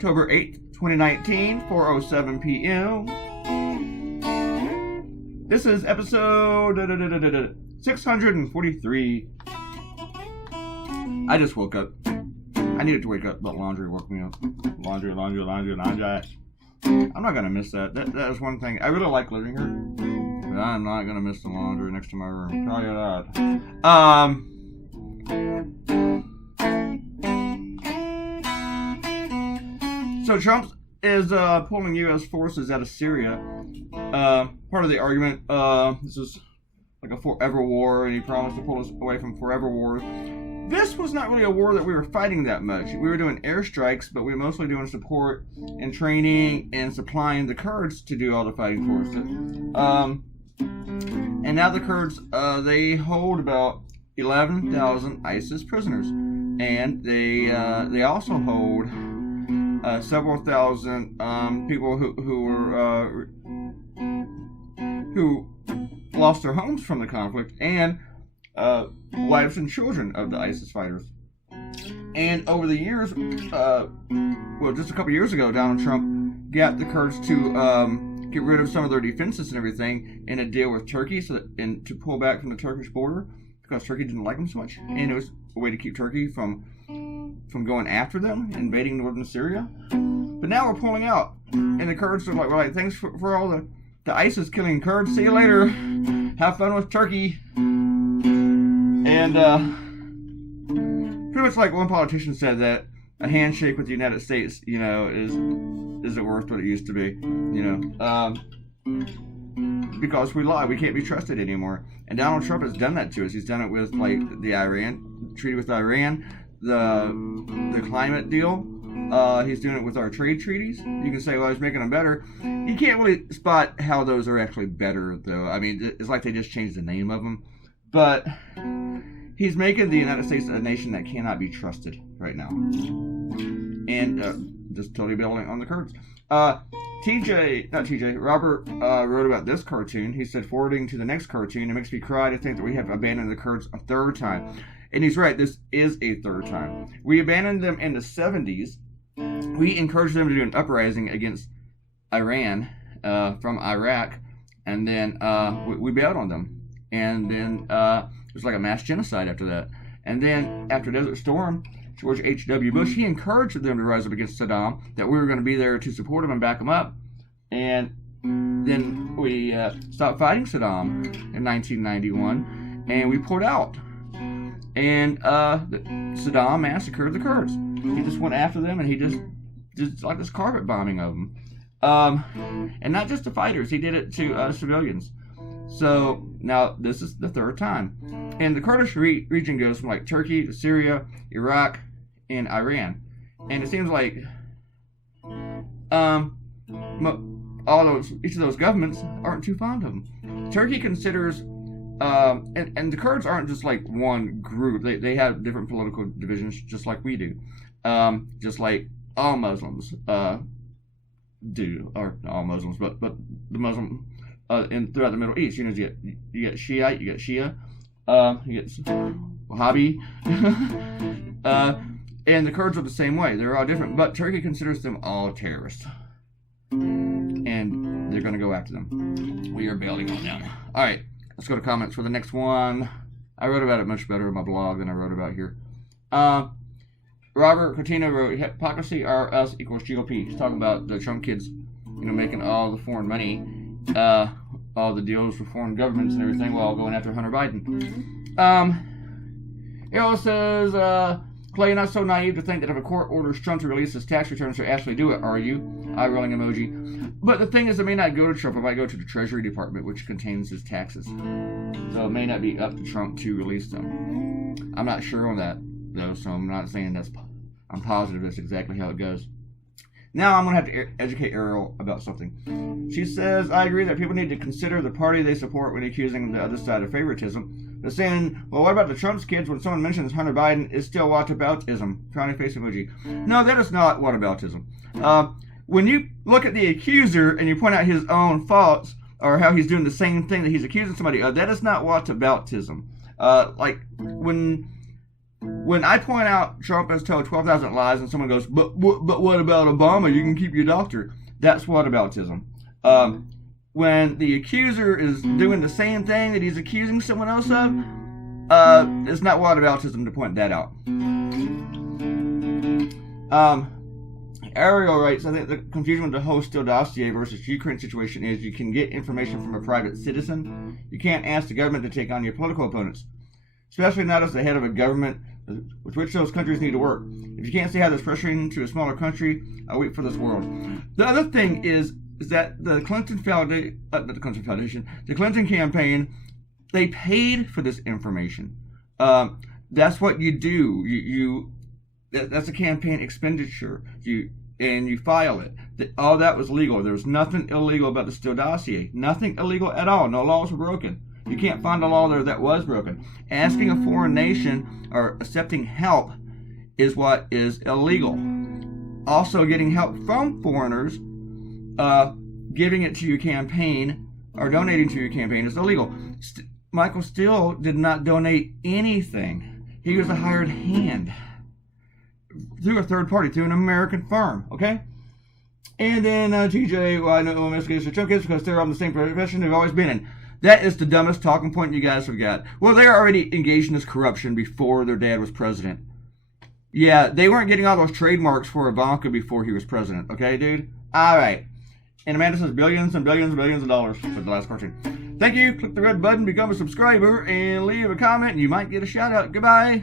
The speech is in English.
October 8th, 2019, 4:07 p.m. This is episode 643. I just woke up. I needed to wake up, but laundry woke me up. Laundry. I'm not going to miss that. That is one thing. I really like living here, but I'm not going to miss the laundry next to my room. Tell you that. So Trump is pulling U.S. forces out of Syria. Part of the argument, this is like a forever war, and he promised to pull us away from forever wars. This was not really a war that we were fighting that much. We were doing airstrikes, but we were mostly doing support and training and supplying the Kurds to do all the fighting for us. And now the Kurds, they hold about 11,000 ISIS prisoners, and they also hold several thousand people who lost their homes from the conflict, and wives and children of the ISIS fighters. And over the years, just a couple years ago, Donald Trump got the Kurds to get rid of some of their defenses and everything in a deal with Turkey, and to pull back from the Turkish border because Turkey didn't like them so much, and it was a way to keep Turkey from going after them, invading northern Syria. But now we're pulling out, and the Kurds are like, thanks for all the ISIS killing Kurds. See you later. Have fun with Turkey. And pretty much like one politician said, that a handshake with the United States, isn't worth what it used to be, because we lie. We can't be trusted anymore. And Donald Trump has done that to us. He's done it with like the Iran treaty with Iran, the climate deal. He's doing it with our trade treaties. You can say, well, he's making them better. You can't really spot how those are actually better, though. I mean, it's like they just changed the name of them. But he's making the United States a nation that cannot be trusted right now. And just totally building on the Kurds. Robert wrote about this cartoon. He said, forwarding to the next cartoon, it makes me cry to think that we have abandoned the Kurds a third time. And he's right, this is a third time. We abandoned them in the 70s. We encouraged them to do an uprising against Iran from Iraq. And then we bailed on them. And then it was like a mass genocide after that. And then after Desert Storm, George H.W. Bush, he encouraged them to rise up against Saddam, that we were going to be there to support him and back him up. And then we stopped fighting Saddam in 1991, and we pulled out. And Saddam massacred the Kurds. He just went after them, and he just like this carpet bombing of them. And not just the fighters, he did it to civilians. So now this is the third time. And the Kurdish region goes from like Turkey to Syria, Iraq, and Iran. And it seems like each of those governments aren't too fond of them. Turkey considers, and the Kurds aren't just like one group. They have different political divisions just like we do. Just like all Muslims do, or not all Muslims, but the Muslim throughout the Middle East. You get Shiite, you get Shia, you get Wahhabi, and the Kurds are the same way. They're all different, but Turkey considers them all terrorists, and they're going to go after them. We are bailing on them. All right, let's go to comments for the next one. I wrote about it much better in my blog than I wrote about here. Robert Coutinho wrote, hypocrisy are us equals GOP. He's talking about the Trump kids, making all the foreign money, all the deals with foreign governments and everything while going after Hunter Biden. He also says, Clay, you're not so naive to think that if a court orders Trump to release his tax returns, he'll actually do it, are you? Eye rolling emoji. But the thing is, it may not go to Trump. It might go to the Treasury Department, which contains his taxes. So it may not be up to Trump to release them. I'm not sure on that, though, so I'm not saying I'm positive that's exactly how it goes. Now I'm going to have to educate Ariel about something. She says, I agree that people need to consider the party they support when accusing the other side of favoritism. They're saying, well, what about the Trump's kids when someone mentions Hunter Biden is still whataboutism? Frowny face emoji. No, that is not whataboutism. When you look at the accuser and you point out his own faults or how he's doing the same thing that he's accusing somebody of, that is not whataboutism. What when I point out Trump has told 12,000 lies and someone goes, but what about Obama? You can keep your doctor. That's whataboutism. When the accuser is doing the same thing that he's accusing someone else of, it's not whataboutism to point that out. Ariel writes, I think the confusion with the whole Steele dossier versus Ukraine situation is you can get information from a private citizen. You can't ask the government to take on your political opponents, especially not as the head of a government with which those countries need to work. If you can't see how that's pressuring to a smaller country, I'll wait for this world. The other thing is that the Clinton Foundation, the Clinton campaign, they paid for this information. That's what you do. That's a campaign expenditure. You file it. All that was legal. There was nothing illegal about the Steele dossier. Nothing illegal at all. No laws were broken. You can't find a law there that was broken. Asking a foreign nation or accepting help is what is illegal. Also, getting help from foreigners, giving it to your campaign or donating to your campaign is illegal. Michael Steele did not donate anything. He was a hired hand through a third party, through an American firm, okay? And then TJ, well, I know investigators are chunkies because they're on the same profession they've always been in. That is the dumbest talking point you guys have got. Well, they were already engaged in this corruption before their dad was president. Yeah, they weren't getting all those trademarks for Ivanka before he was president, okay, dude? All right. And Amanda says billions and billions and billions of dollars for the last cartoon. Thank you. Click the red button, become a subscriber, and leave a comment, and you might get a shout out. Goodbye.